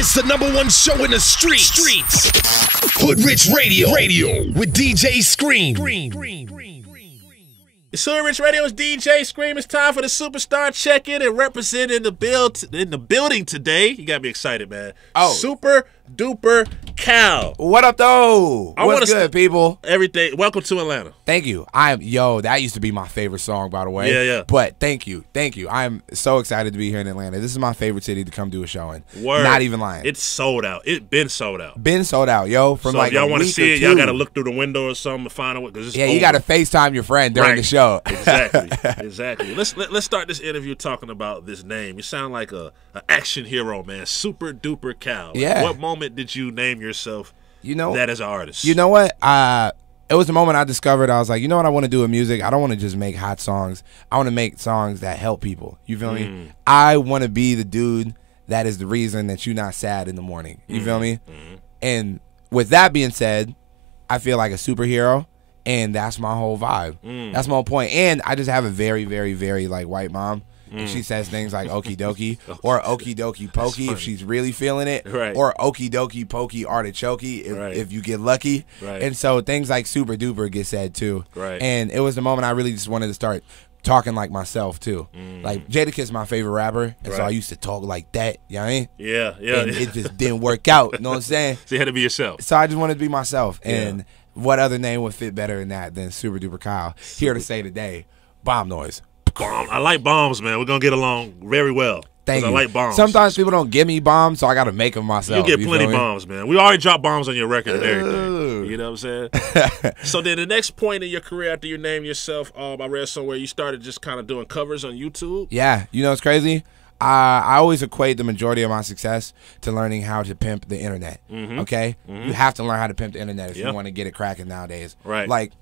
It's the #1 show in the streets. Hoodrich Radio with DJ Scream. It's Hoodrich Radio's DJ Scream. It's time for the Superstar check-in and represent in the building today. You got me excited, man. Oh, SuperDuper Kyle. What up, though? What's good, people? Everything. Welcome to Atlanta. Thank you. That used to be my favorite song, by the way. Yeah. But thank you. I'm so excited to be here in Atlanta. This is my favorite city to come do a show in. Word. Not even lying. It's sold out. It's been sold out. Yo. From so like if y'all want to see it, y'all got to look through the window or something to find out. Yeah, you got to FaceTime your friend during the show. Exactly. Let's start this interview talking about this name. You sound like an action hero, man. SuperDuper Kyle. Yeah. What moment did you name yourself that as an artist? You know what? It was the moment I discovered, I was like, you know what I want to do with music? I don't want to just make hot songs. I want to make songs that help people. You feel me? I want to be the dude that is the reason that you're not sad in the morning. You feel me? And with that being said, I feel like a superhero, and that's my whole vibe. That's my whole point. And I just have a very, very, very like white mom. And she says things like okie dokie or okie dokie pokey if she's really feeling it, right. Or okie dokie pokey artichokey if you get lucky. Right. And so things like super duper get said too. Right. And it was the moment I really just wanted to start talking like myself too. Like Jadakiss my favorite rapper, and so I used to talk like that. You know what I mean? Yeah. And it just didn't work out. You know what I'm saying? So you had to be yourself. So I just wanted to be myself. And what other name would fit better than that than SuperDuper Kyle? Here to say today, bomb noise. Bomb. I like bombs, man. We're gonna get along very well. Thank you. I like bombs. Sometimes people don't give me bombs, so I gotta make them myself. You get plenty of bombs, man. We already dropped bombs on your record and everything. Ooh. You know what I'm saying? So then the next point in your career after you named yourself, I read somewhere you started just kind of doing covers on YouTube. Yeah, you know what's crazy? I always equate the majority of my success to learning how to pimp the internet. Okay? You have to learn how to pimp the internet if you want to get it cracking nowadays. Right. Like,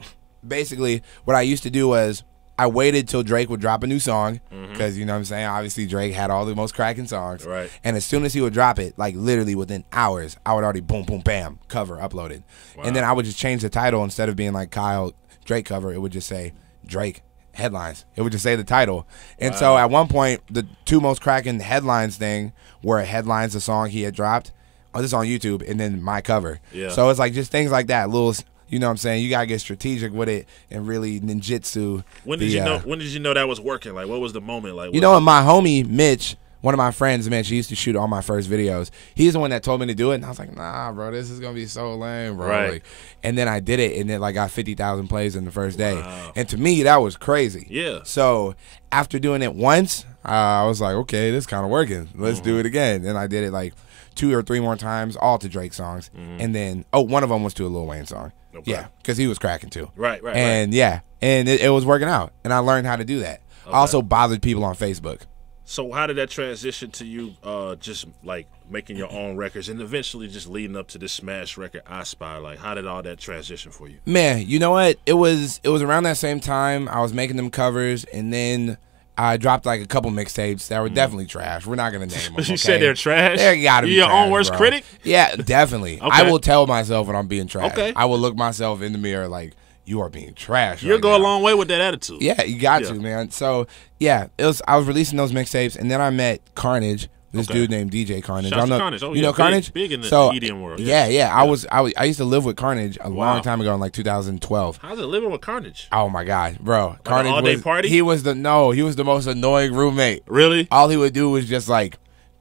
basically, what I used to do was I waited till Drake would drop a new song because, you know what I'm saying, obviously Drake had all the most cracking songs. Right. And as soon as he would drop it, like literally within hours, I would already boom, boom, bam, cover, uploaded. Wow. And then I would just change the title. Instead of being like Kyle Drake cover, it would just say Drake headlines. It would just say the title. And so at one point, the two most cracking headlines thing were headlines, the song he had dropped. Oh, this is on YouTube, and then my cover. Yeah. So it's like just things like that, little. You know what I'm saying? You gotta get strategic with it and really ninjutsu. When did you know? When did you know that was working? Like, what was the moment? Like, you know, what, my homie Mitch, one of my friends, Mitch, he used to shoot all my first videos. He's the one that told me to do it, and I was like, nah, bro, this is gonna be so lame, bro. Right. Like, and then I did it, and it like got 50,000 plays in the first day. And to me, that was crazy. Yeah. So after doing it once, I was like, okay, this kind of working. Let's do it again. And I did it like 2 or 3 more times, all to Drake songs, and then one of them was to a Lil Wayne song. Okay. Yeah, because he was cracking too. Right. And and it was working out, and I learned how to do that. Okay. I also bothered people on Facebook. So how did that transition to you just like making your own records and eventually just leading up to this smash record, I Spy? Like, how did all that transition for you? Man, you know what? It was around that same time I was making them covers, and then I dropped like a couple mixtapes that were definitely trash. We're not gonna name them. You said they're trash? They gotta be You're your trash, own worst bro. critic? Yeah, definitely. Okay. I will tell myself when I'm being trash. Okay. I will look myself in the mirror like, you are being trash. You'll right go now. a long way with that attitude. Yeah, you got to, man. So yeah, I was releasing those mixtapes, and then I met Carnage. This dude named DJ Carnage. Shouts to Carnage. Oh, you know Carnage? Big in the so, EDM world. Yeah. I used to live with Carnage a long time ago in like 2012. How's it living with Carnage? Oh my God, bro! Like Carnage an all-day party? He was the most annoying roommate. Really? All he would do was just like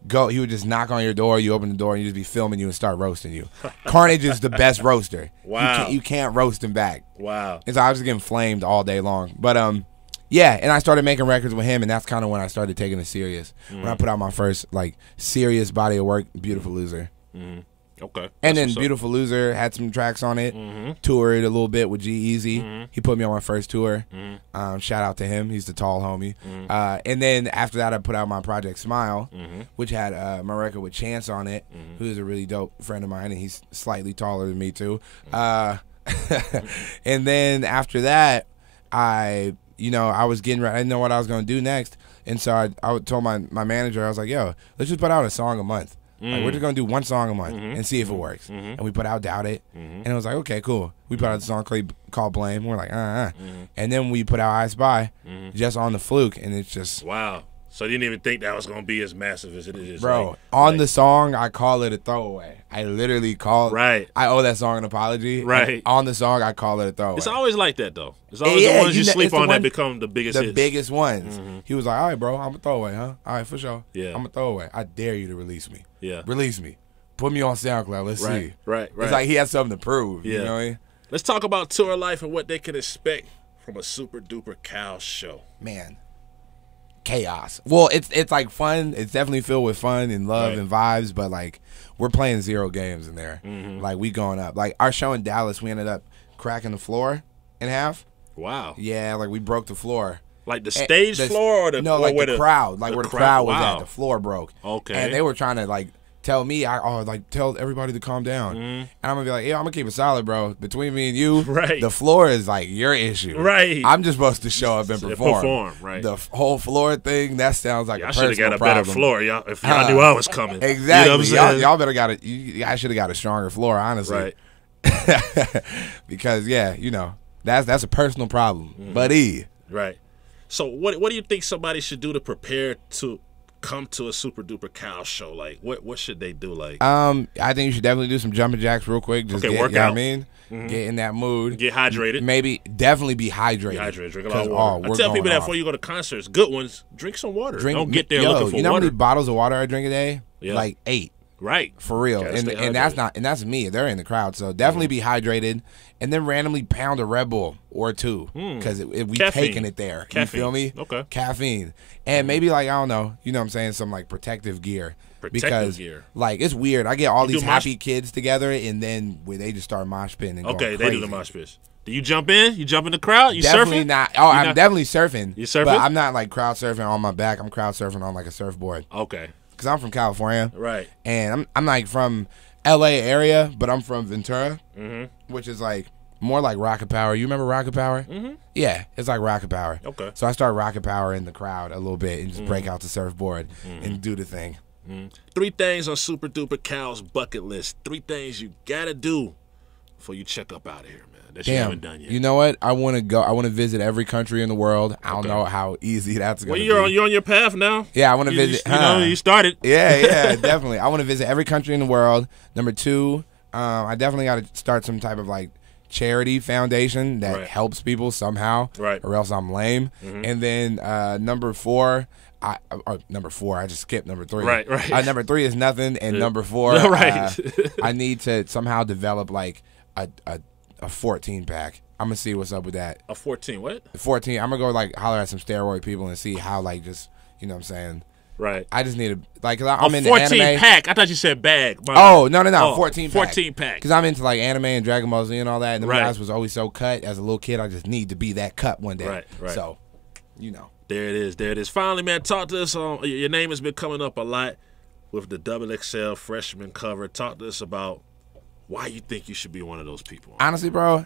go. He would just knock on your door. You open the door, and he'd just be filming you and start roasting you. Carnage is the best roaster. Wow. You can't roast him back. Wow. And so I was getting flamed all day long. But yeah, and I started making records with him, and that's kind of when I started taking it serious. When I put out my first like serious body of work, Beautiful Loser. Okay. And then Beautiful Loser had some tracks on it. Toured a little bit with G-Eazy. He put me on my first tour. Shout out to him. He's the tall homie. And then after that, I put out my project Smile, which had my record with Chance on it, who's a really dope friend of mine, and he's slightly taller than me too. And then after that, I was getting ready. I didn't know what I was going to do next. And so I told my manager, I was like, yo, let's just put out a song a month. Like, we're just going to do one song a month and see if it works. And we put out Doubt It. And it was like, okay, cool. We put out a song called Blaine. We're like, And then we put out I Spy just on the fluke. And it's just. Wow. So you didn't even think that was gonna be as massive as it is, Bro, like, on the song, I call it a throwaway. I literally call Right. I owe that song an apology. Right. On the song, I call it a throwaway. It's always like that, though. It's always Yeah, the ones you know, sleep it's the on that one- become the biggest the hits. biggest ones. He was like, all right, bro, I'm a throwaway, huh? All right, for sure. Yeah. I'm a throwaway. I dare you to release me. Yeah. Release me. Put me on SoundCloud. Let's Right, see. right. It's like he has something to prove. Yeah. You know what I mean? Let's talk about tour life and what they can expect from a Super Duper Kyle show. Man. Chaos. Well, it's like fun. It's definitely filled with fun and love Right. and vibes, but like we're playing 0 games in there. Like we going up. Like our show in Dallas, we ended up cracking the floor in half. Wow. Yeah, like we broke the floor. Like the stage floor or the no, or like where the crowd, like the where the crowd- crowd was wow. at. The floor broke. Okay. And they were trying to like tell me, tell everybody to calm down. And I'm gonna be like, yeah, I'm gonna keep it solid, bro. Between me and you, Right. the floor is like your issue. Right. I'm just supposed to show up and perform. Right. The whole floor thing, that sounds like I a should personal have got a better problem. floor, y'all. If y'all knew I was coming. Exactly. You know what I'm saying? Y'all better got it. I should have got a stronger floor, honestly. Right. Because that's a personal problem, buddy. Right. So what do you think somebody should do to prepare to come to a Super Duper Kyle show? Like what should they do? Like I think you should definitely do some jumping jacks real quick. Just Okay, get, work you know out. what I mean? Get in that mood. get hydrated. Maybe definitely be hydrated. Be hydrated. Drink a lot 'Cause, of water. I we're tell people going that off. before you go to concerts, good ones, drink some water. Don't get there yo, looking for you know how water. many bottles of water I drink a day? Yeah. Like 8. Right. For real. Gotta And stay that's hydrated. not and that's me. They're in the crowd. So definitely be hydrated and then randomly pound a Red Bull or 2 because we Caffeine. taking it there. Caffeine. You feel me? Okay. Caffeine. And maybe like I don't know, you know what I'm saying, some like protective gear. Because gear. like it's weird. I get all You these do mosh- happy kids together and then when they just start mosh pitting and Okay, going they do crazy. the mosh pits. Do you jump in? You jump in the crowd? You Definitely surfing? not. Oh, I'm not- definitely surfing. You surfing? But I'm not like crowd surfing on my back. I'm crowd surfing on like a surfboard. Okay. Because I'm from California. Right. And I'm like from LA area, but I'm from Ventura, which is like more like Rocket Power. You remember Rocket Power? Yeah, it's like Rocket Power. Okay. So I start Rocket Power in the crowd a little bit and just break out the surfboard and do the thing. 3 things on Super Duper Kyle's bucket list. 3 things you gotta do before you check up out of here, man. That you Damn. haven't done yet. You know what? I want to go. I want to visit every country in the world. I don't Okay. know how easy that's going Well, to be. you're on your path now. Yeah, I want to You- visit. You know, you started. Yeah, definitely. I want to visit every country in the world. Number 2, I definitely got to start some type of like charity foundation that Right. helps people somehow, Right. or else I'm lame. And then number 4, I just skipped number 3. Right. Number 3 is nothing, and number 4, Right. I need to somehow develop like a 14 pack. I'm gonna see what's up with that. A 14, what? 14. I'm gonna go like holler at some steroid people and see how like just you know what I'm saying. Right. I just need to like 'cause I'm A into 14 anime. pack. I thought you said bag. My Oh bad. no, Oh, 14 pack. 14 pack. Because I'm into like anime and Dragon Ball Z and all that, and the Right. guys was always so cut. As a little kid, I just need to be that cut one day. Right. So, you know, There it is. Finally, man, talk to us on your name has been coming up a lot with the XXL freshman cover. Talk to us about why you think you should be one of those people. honestly, bro,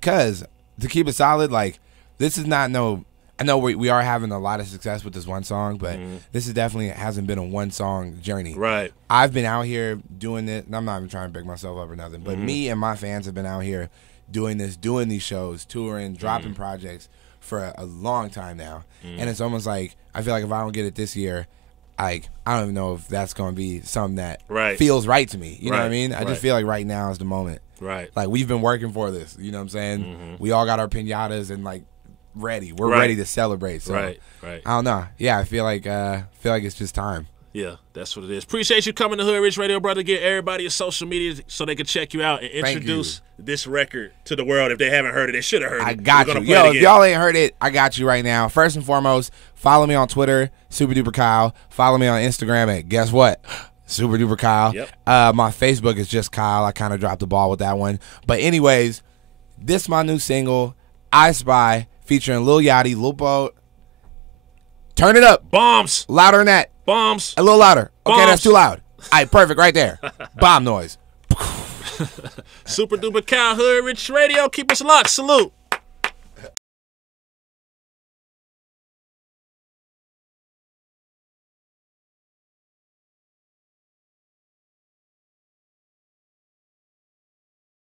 because to keep it solid, like this is not no. I know we are having a lot of success with this one song, but this is definitely hasn't been a one song journey. Right. I've been out here doing it, and I'm not even trying to pick myself up or nothing, but me and my fans have been out here doing this, doing these shows, touring, dropping projects for a long time now. And it's almost like I feel like if I don't get it this year, like I don't even know if that's going to be something that Right. feels right to me. You know what I Right. mean? I Right. just feel like right now is the moment. Right. Like we've been working for this. You know what I'm saying? We all got our piñatas and like ready. We're Right. ready to celebrate. So Right. I don't know. Yeah, I feel like it's just time. Yeah, that's what it is. Appreciate you coming to Hoodrich Radio, brother. Get everybody your social media so they can check you out and Thank introduce this record to the world. If they haven't heard it, they should have heard it. I got We're you. gonna play Yo, it if again. y'all ain't heard it, I got you right now. First and foremost, follow me on Twitter, SuperDuper Kyle. Follow me on Instagram at guess what? SuperDuper Kyle. Yep. My Facebook is just Kyle. I kind of dropped the ball with that one. But anyways, this is my new single, I Spy, featuring Lil Yachty, Lil Boat. Turn it up. Bombs. Louder than that. Bombs. A little louder. Okay, Bombs. that's too loud. All right, perfect right there. Bomb noise. Super Duper Kyle, Hoodrich Radio. Keep us locked. Salute.